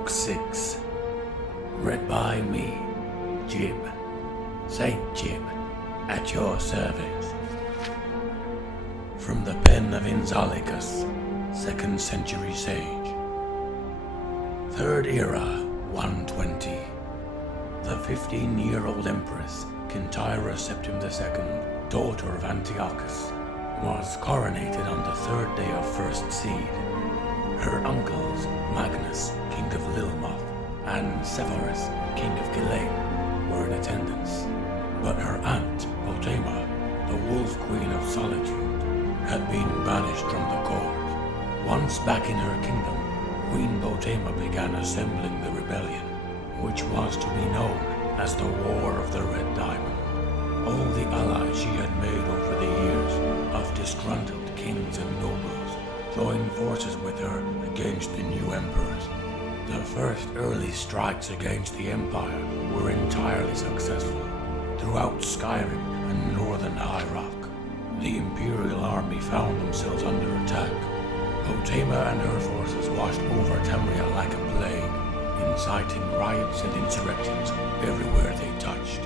Book 6. Read by me, Jiub, Saint Jiub, at your service. From the pen of Inzolicus, 2nd century sage. 3rd era, 120. The 15-year-old empress, Kintyra Septim II, daughter of Antiochus, was coronated on the 3rd day of first seed. Her uncles, Magnus, king of Lilmoth, and Severus, king of Gilene, were in attendance. But her aunt, Potema, the wolf queen of solitude, had been banished from the court. Once back in her kingdom, Queen Potema began assembling the rebellion, which was to be known as the War of the Red Diamond. All the allies she had made over the years of disgruntled kings and nobles joined forces with her against the new emperors. The first early strikes against the empire were entirely successful. Throughout Skyrim and northern High Rock, the imperial army found themselves under attack. Potema and her forces washed over Tamriel like a plague, inciting riots and insurrections everywhere they touched.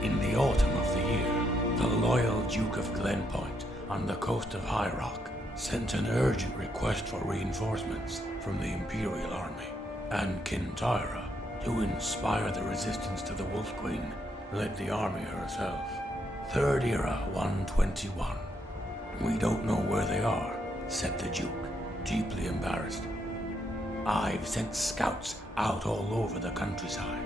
In the autumn of the year, the loyal Duke of Glenpoint on the coast of High Rock sent an urgent request for reinforcements from the imperial army, and Kintyra, to inspire the resistance to the Wolf Queen, led the army herself. 3rd era, 121. We don't know where they are, said the Duke, deeply embarrassed. I've sent scouts out all over the countryside.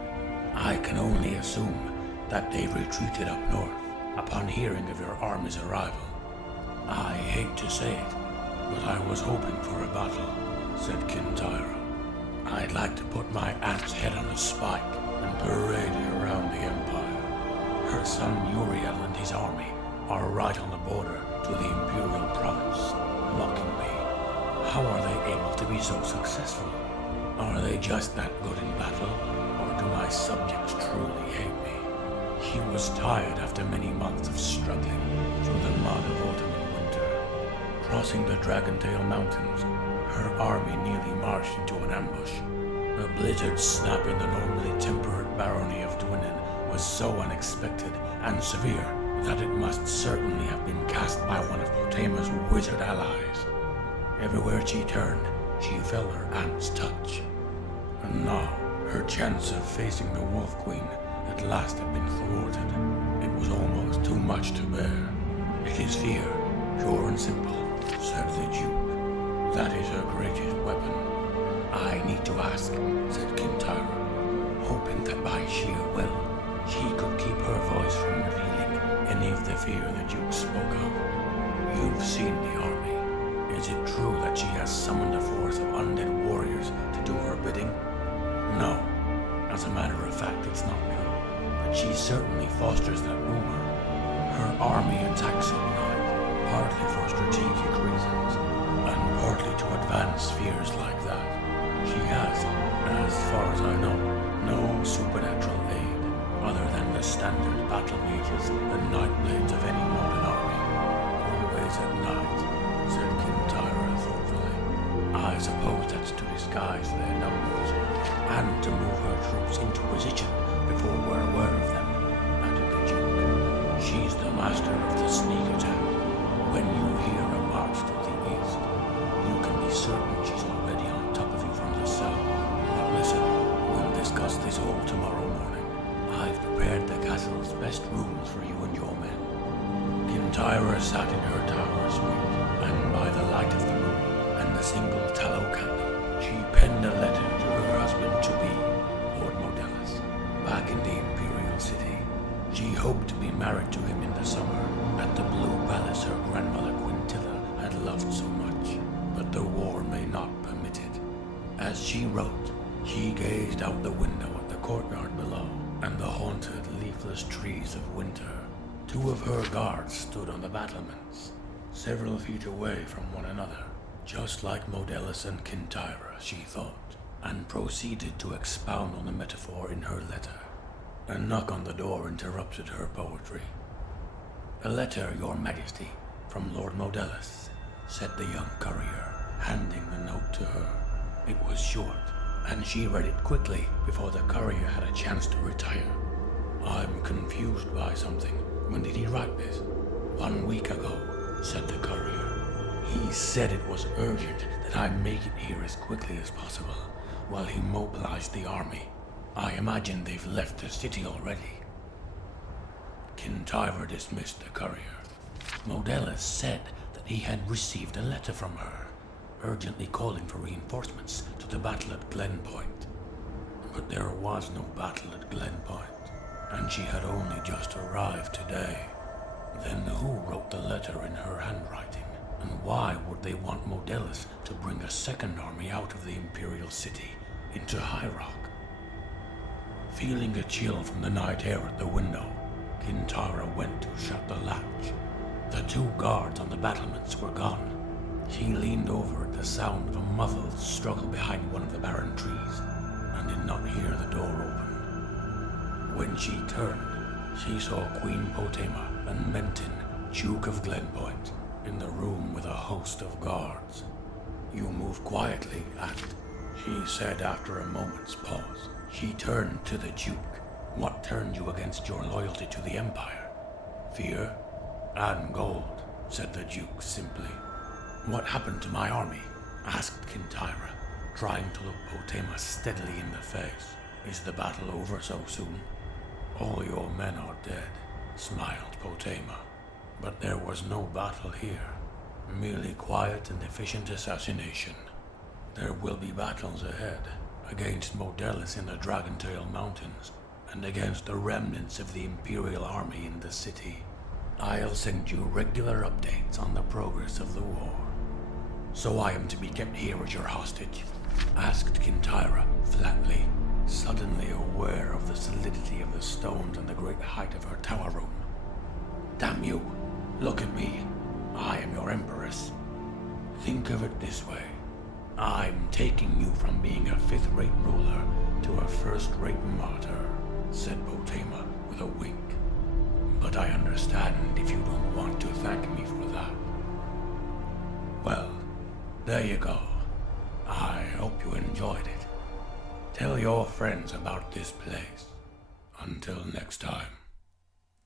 I can only assume that they've retreated up north upon hearing of your army's arrival. I hate to say it, but I was hoping for a battle, said Kintyra. I'd like to put my aunt's head on a spike and parade it around the empire. Her son Uriel and his army are right on the border to the imperial province, mocking me. How are they able to be so successful? Are they just that good in battle, or do my subjects truly hate me? He was tired after many months of struggling through the mud of autumn and winter. Crossing the Dragontail Mountains, her army nearly marched into an ambush. A blizzard snap in the normally temperate barony of Dwinnen was so unexpected and severe that it must certainly have been cast by one of Potema's wizard allies. Everywhere she turned, she felt her aunt's touch. And now, her chance of facing the Wolf Queen at last had been thwarted. It was almost too much to bear. It is fear, pure and simple, said the Duke. That is her greatest weapon. I need to ask, said Kintyra, hoping that by sheer will, she could keep her voice from revealing any of the fear the Duke spoke of. You've seen the army. Is it true that she has summoned a force of undead warriors to do her bidding? No. As a matter of fact, it's not true. But she certainly fosters that rumor. Her army attacks at night, partly for strategic reasons, and partly to advance fears like that. She has, as far as I know, no supernatural aid, other than the standard battle mages and nightblades of any modern army. Always at night, said Kintyra thoughtfully. I suppose that's to disguise their numbers, and to move her troops into position before we're aware of them, added the Duke. She's the master of the sneak attack. When you hear a march to the east, you can be certain she's already on top of you from the south. But listen, we'll discuss this all tomorrow morning. I've prepared the castle's best rooms for you and your men. Kintyra sat in her tower suite, and by the light of the moon and the single tallow candle, she penned a letter to her husband-to-be, Lord Modellus, back in the imperial city. She hoped to be married to him in the summer, at the blue palace her grandmother Quintilla had loved so much, but the war may not permit it. As she wrote, she gazed out the window at the courtyard below, and the haunted, leafless trees of winter. 2 of her guards stood on the battlements, several feet away from one another, just like Modellus and Kintyra, she thought, and proceeded to expound on the metaphor in her letter. A knock on the door interrupted her poetry. A letter, Your Majesty, from Lord Modellus, said the young courier, handing the note to her. It was short, and she read it quickly before the courier had a chance to retire. I'm confused by something. When did he write this? 1 week ago, said the courier. He said it was urgent that I make it here as quickly as possible while he mobilized the army. I imagine they've left the city already. Kintyre dismissed the courier. Modellus said that he had received a letter from her, urgently calling for reinforcements to the battle at Glenpoint. But there was no battle at Glenpoint, and she had only just arrived today. Then who wrote the letter in her handwriting? And why would they want Modellus to bring a second army out of the Imperial City into High Rock? Feeling a chill from the night air at the window, Kintyre went to shut the latch. The 2 guards on the battlements were gone. She leaned over at the sound of a muffled struggle behind one of the barren trees and did not hear the door open. When she turned, she saw Queen Potema and Menton, Duke of Glenpoint, in the room with a host of guards. You move quietly, Act, she said after a moment's pause. She turned to the Duke. What turned you against your loyalty to the Empire? Fear? And gold, said the Duke simply. What happened to my army? Asked Kintyre, trying to look Potema steadily in the face. Is the battle over so soon? All your men are dead, smiled Potema. But there was no battle here, merely quiet and efficient assassination. There will be battles ahead, against Modellus in the Dragontail Mountains, and against the remnants of the Imperial Army in the city. I'll send you regular updates on the progress of the war. So I am to be kept here as your hostage? Asked Kintyre flatly, suddenly aware of the solidity of the stones and the great height of her tower room. Damn you! Look at me. I am your empress. Think of it this way. I'm taking you from being a 5th-rate ruler to a 1st-rate martyr, said Potema with a wink. But I understand if you don't want to thank me for that. Well, there you go. I hope you enjoyed it. Tell your friends about this place. Until next time.